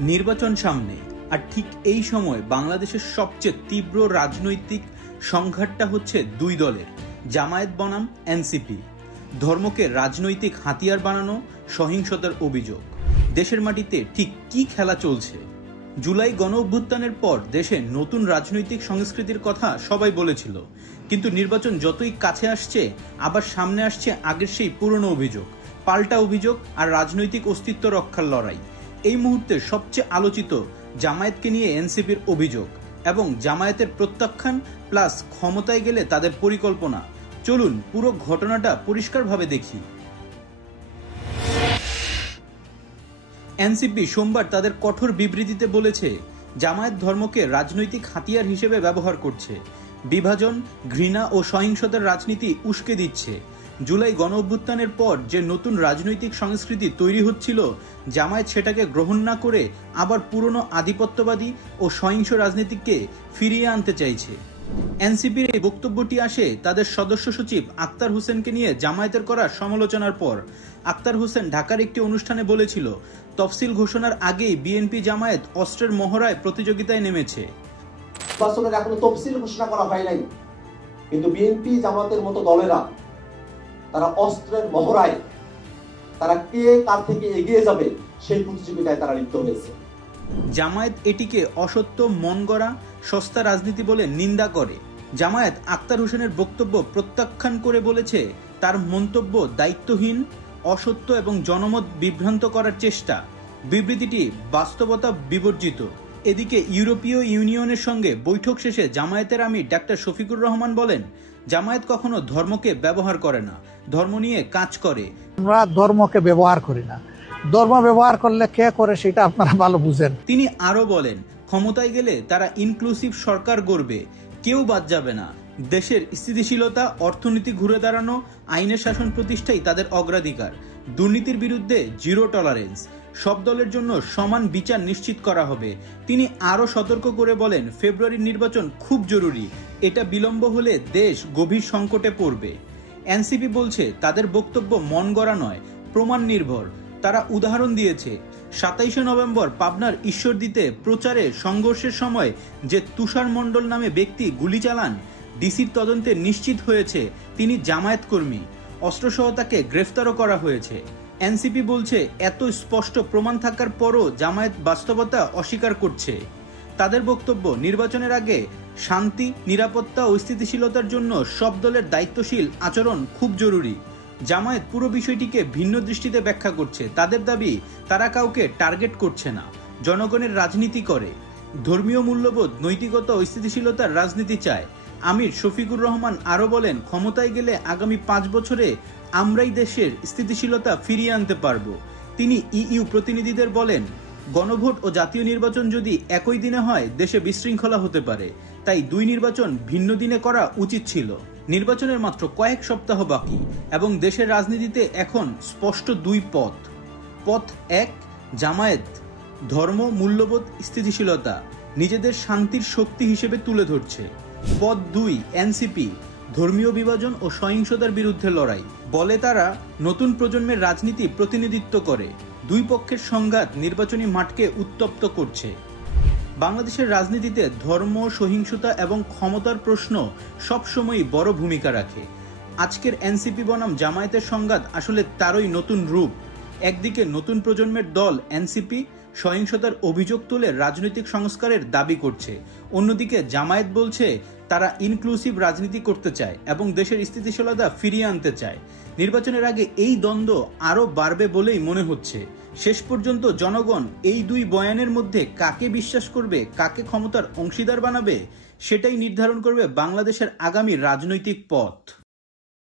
নির্বাচন সামনে, আর ঠিক এই সময় বাংলাদেশের সবচেয়ে তীব্র রাজনৈতিক সংঘাতটা হচ্ছে দুই দলের, জামায়াত বনাম এনসিপি। ধর্মকে রাজনৈতিক হাতিয়ার বানানো, সহিংসতার অভিযোগ। দেশের মাটিতে ঠিক কি খেলা চলছে? জুলাই গণ অভ্যুত্থানের পর দেশে নতুন রাজনৈতিক সংস্কৃতির কথা সবাই বলেছিল, কিন্তু নির্বাচন যতই কাছে আসছে আবার সামনে আসছে আগের সেই পুরনো অভিযোগ, পাল্টা অভিযোগ আর রাজনৈতিক অস্তিত্ব রক্ষার লড়াই। এই মুহূর্তে সবচেয়ে আলোচিত জামায়াতকে নিয়ে এনসিপির অভিযোগ এবং জামায়াতের প্রত্যাখ্যান প্লাস ক্ষমতায় গেলে তাদের পরিকল্পনা। চলুন পুরো ঘটনাটা পরিষ্কারভাবে দেখি। এনসিপি সোমবার তাদের কঠোর বিবৃতিতে বলেছে, জামায়াত ধর্মকে রাজনৈতিক হাতিয়ার হিসেবে ব্যবহার করছে, বিভাজন, ঘৃণা ও সহিংসতার রাজনীতি উস্কে দিচ্ছে। জুলাই গণ অভ্যুত্থানের পর যে নতুন রাজনৈতিক সংস্কৃতি তৈরি হচ্ছিল, জামায়াত সেটাকে গ্রহণ না করে আবার পুরনো আধিপত্যবাদী ও সহিংস রাজনীতিকে ফিরিয়ে আনতে চাইছে। এনসিপির এই বক্তব্যটি আসে তাদের সদস্য সচিব আক্তার হোসেনকে নিয়ে জামায়াতের করা সমালোচনার পর। আক্তার হোসেন ঢাকার একটি অনুষ্ঠানে বলেছিল, তফসিল ঘোষণার আগেই বিএনপি জামায়াত অস্ত্রের মহড়ায় প্রতিযোগিতায় নেমেছে। এখনো তফসিল ঘোষণা করা হয় নাই, কিন্তু বিএনপি জামাতের মতো দলেরা তারা অস্ত্রের মহড়ায় তারা কে কার থেকে এগিয়ে যাবে সেই প্রতিযোগিতায় তারা লিপ্ত হয়েছে। জামায়াত এটিকে অসত্য, মন গড়া, সস্তা রাজনীতি বলে নিন্দা করে। জামায়াত আক্তার হোসেনের বক্তব্য প্রত্যাখ্যান করে বলেছে, তার মন্তব্য দায়িত্বহীন, অসত্য এবং জনমত বিভ্রান্ত করার চেষ্টা। বিবৃতিটি বাস্তবতা বিবর্জিত। এদিকে ইউরোপীয় ইউনিয়নের সঙ্গে বৈঠক শেষে জামায়াতের আমির ডাক্তার শফিকুর রহমান বলেন, জামায়াত কখনো ধর্মকে ব্যবহার করে না, ধর্ম নিয়ে কাজ করে। আমরা ধর্মকে ব্যবহার করি না, ধর্ম ব্যবহার করলে কে করে সেটা আপনারা ভালো বুঝেন। তিনি আরো বলেন, ক্ষমতায় গেলে তারা ইনক্লুসিভ সরকার গড়বে, কেউ বাদ যাবে না। দেশের স্থিতিশীলতা, অর্থনীতি ঘুরে দাঁড়ানো, আইনের শাসন প্রতিষ্ঠাই তাদের অগ্রাধিকার। দুর্নীতির বিরুদ্ধে জিরো টলারেন্স, সব দলের জন্য সমান বিচার নিশ্চিত করা হবে। তিনি আরো সতর্ক করে বলেন, ফেব্রুয়ারির নির্বাচন খুব জরুরি, এটা বিলম্ব হলে দেশ গভীর সংকটে পড়বে। এনসিপি বলছে, তাদের বক্তব্য মন গড়া নয়, প্রমাণ নির্ভর। তারা উদাহরণ দিয়েছে, 27শে নভেম্বর পাবনার ঈশ্বরদীতে প্রচারে সংঘর্ষের সময় যে তুষার মণ্ডল নামে ব্যক্তি গুলি চালান, ডিসির তদন্তে নিশ্চিত হয়েছে তিনি জামায়াত কর্মী। অস্ত্রসহ তাকে গ্রেফতারও করা হয়েছে। এনসিপি বলছে, এত স্পষ্ট প্রমাণ থাকার পরও জামায়াত বাস্তবতা অস্বীকার করছে। তাদের বক্তব্য, নির্বাচনের আগে শান্তি, নিরাপত্তা ও স্থিতিশীলতার জন্য সব দলের দায়িত্বশীল আচরণ খুব জরুরি। জামায়াত পুরো বিষয়টিকে ভিন্ন দৃষ্টিতে ব্যাখ্যা করছে। তাদের দাবি, তারা কাউকে টার্গেট করছে না, জনগণের রাজনীতি করে, ধর্মীয় মূল্যবোধ, নৈতিকতা ও স্থিতিশীলতার রাজনীতি চায়। আমির শফিকুর রহমান আরো বলেন, ক্ষমতায় গেলে আগামী 5 বছরে আমরাই দেশের স্থিতিশীলতা ফিরিয়ে আনতে পারবো। তিনি ইইউ প্রতিনিধিদের বলেন, গণভোট ও জাতীয় নির্বাচন যদি একই দিনে হয় দেশে বিশৃঙ্খলা হতে পারে, তাই দুই নির্বাচন ভিন্ন দিনে করা উচিত ছিল। নির্বাচনের মাত্র কয়েক সপ্তাহ বাকি এবং দেশের রাজনীতিতে এখন স্পষ্ট দুই পথ। পথ 1, জামায়াত ধর্ম, মূল্যবোধ, স্থিতিশীলতা নিজেদের শান্তির শক্তি হিসেবে তুলে ধরছে। পথ 2, এনসিপি ধর্মীয় বিভাজন ও সহিংসতার বিরুদ্ধে লড়াই বলে, তারা নতুন প্রজন্মের রাজনীতি প্রতিনিধিত্ব করে। দুই পক্ষের সংঘাত নির্বাচনী মাঠকে উত্তপ্ত করছে। বাংলাদেশের রাজনীতিতে ধর্ম, সহিংসতা এবং ক্ষমতার প্রশ্ন সবসময়ই বড় ভূমিকা রাখে। আজকের এনসিপি বনাম জামায়াতের সংঘাত আসলে তারই নতুন রূপ। একদিকে নতুন প্রজন্মের দল এনসিপি সহিংসতার অভিযোগ তুলে রাজনৈতিক সংস্কারের দাবি করছে, অন্যদিকে জামায়াত বলছে তারা ইনক্লুসিভ রাজনীতি করতে চায় এবং দেশের স্থিতিশীলতা ফিরিয়ে আনতে চায়। নির্বাচনের আগে এই দ্বন্দ্ব আরও বাড়বে বলেই মনে হচ্ছে। শেষ পর্যন্ত জনগণ এই দুই বয়ানের মধ্যে কাকে বিশ্বাস করবে, কাকে ক্ষমতার অংশীদার বানাবে, সেটাই নির্ধারণ করবে বাংলাদেশের আগামী রাজনৈতিক পথ।